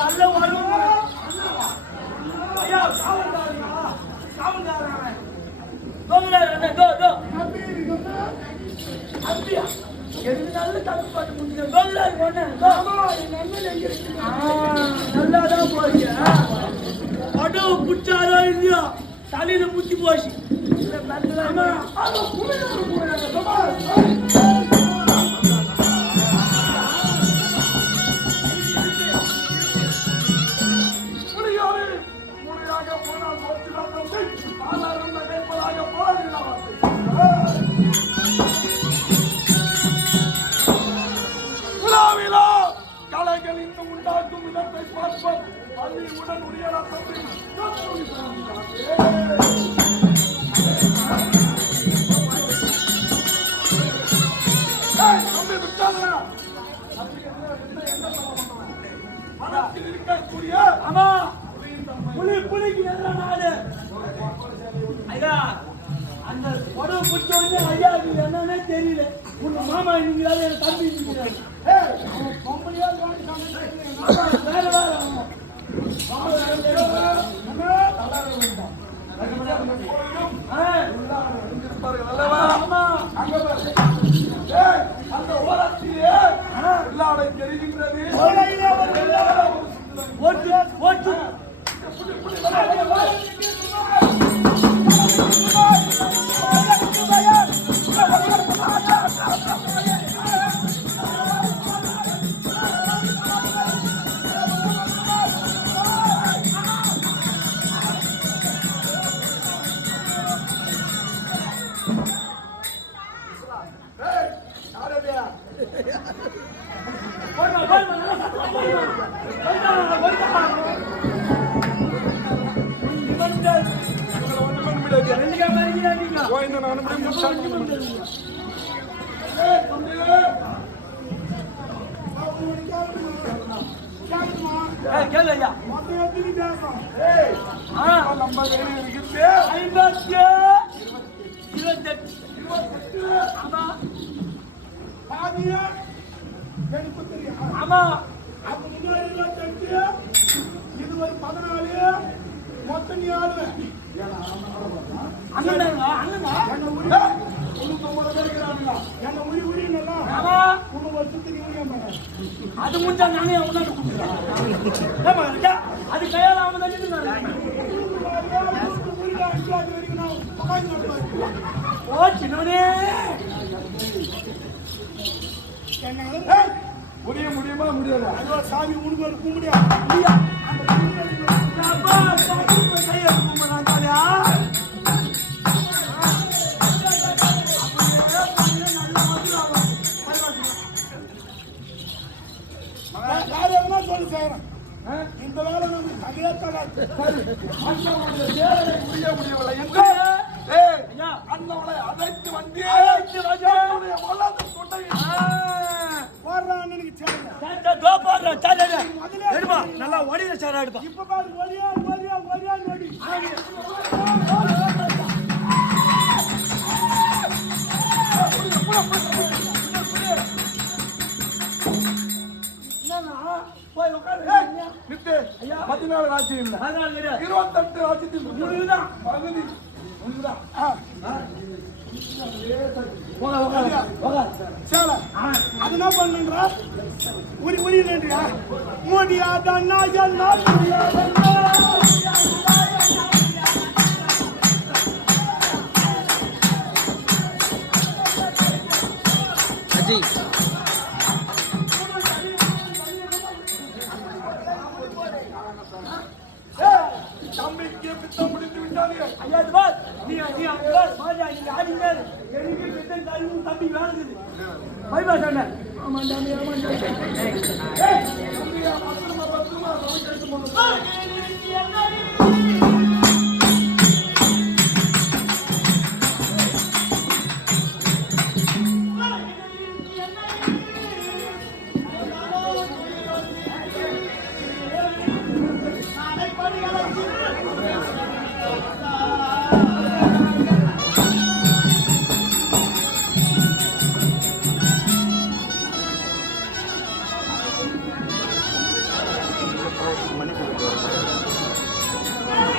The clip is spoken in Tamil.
நல்ல வரும் ஐயா காவல்காரன் அப்படியா எது நல்ல தப்பு பாட்டு முடிஞ்ச நல்லாதான் போச்சு படவு புடிச்சாரோ இல்லையோ தலையில முத்தி போச்சு கலைகள் இந்த உண்டாக்கும் விதத்தை பார்ப்போம் அதில் உடன் உரியரா தம்பி இருக்கக்கூடிய ஆமா புலிக்கு நல்ல நாடு ஐயா அந்த உடம்பு பிடிச்ச உடனே ஐயா அது என்னன்னே தெரியல உங்க மாமா நீங்களால என் தம்பி வேற வேற அந்த ஓரத்திலே எல்லாரை தெரிகின்றது கேளையா நம்ம இருக்குது 28 ஆமா பாதியா எனக்கு தெரியும் ஆமா அப்ப 28 இது ஒரு 14 மொத்தம் நீ ஆளுவேன் அண்ணனா என்ன உரி என்ன உரி நல்லா உங்க வருஷத்துக்கு அது முடிஞ்சா நானே உன்னால கொடுக்குறேன் அது கையால அவன் தள்ளிட்டு ஓ சின்னவனே முடியுமா முடியாது ஐயோ சாமி உனக்கு கும்பிடியா இல்லையா அப்பா கையை கும்பிடுறாங்க இந்த வேலை நம்ம தகையத்தடாது முடியவில்லை என்று அண்ணவளை அழைத்து வந்து நல்லா ஒடிய சாரா எடுப்பா இப்ப பாரு ஒடியா நொடி போய் உட்காரு 14 ராஜ்யம் இல்ல 28 ராஜ்யத்தில் முடிவுதான் பகுதி முடிவுதான் அது என்ன பண்ணுன்றா உரி நன்றியா முடியாதண்ணா என்ன முடியாதண்ணா தம்பிக்கு பித்தம் முடித்து விட்டார்கள் ஐயா நீ ஆடிங்க எனக்கு பித்தம் கல்வி தம்பி வேணுது பைபா சொன்னேன் ஆமாண்டா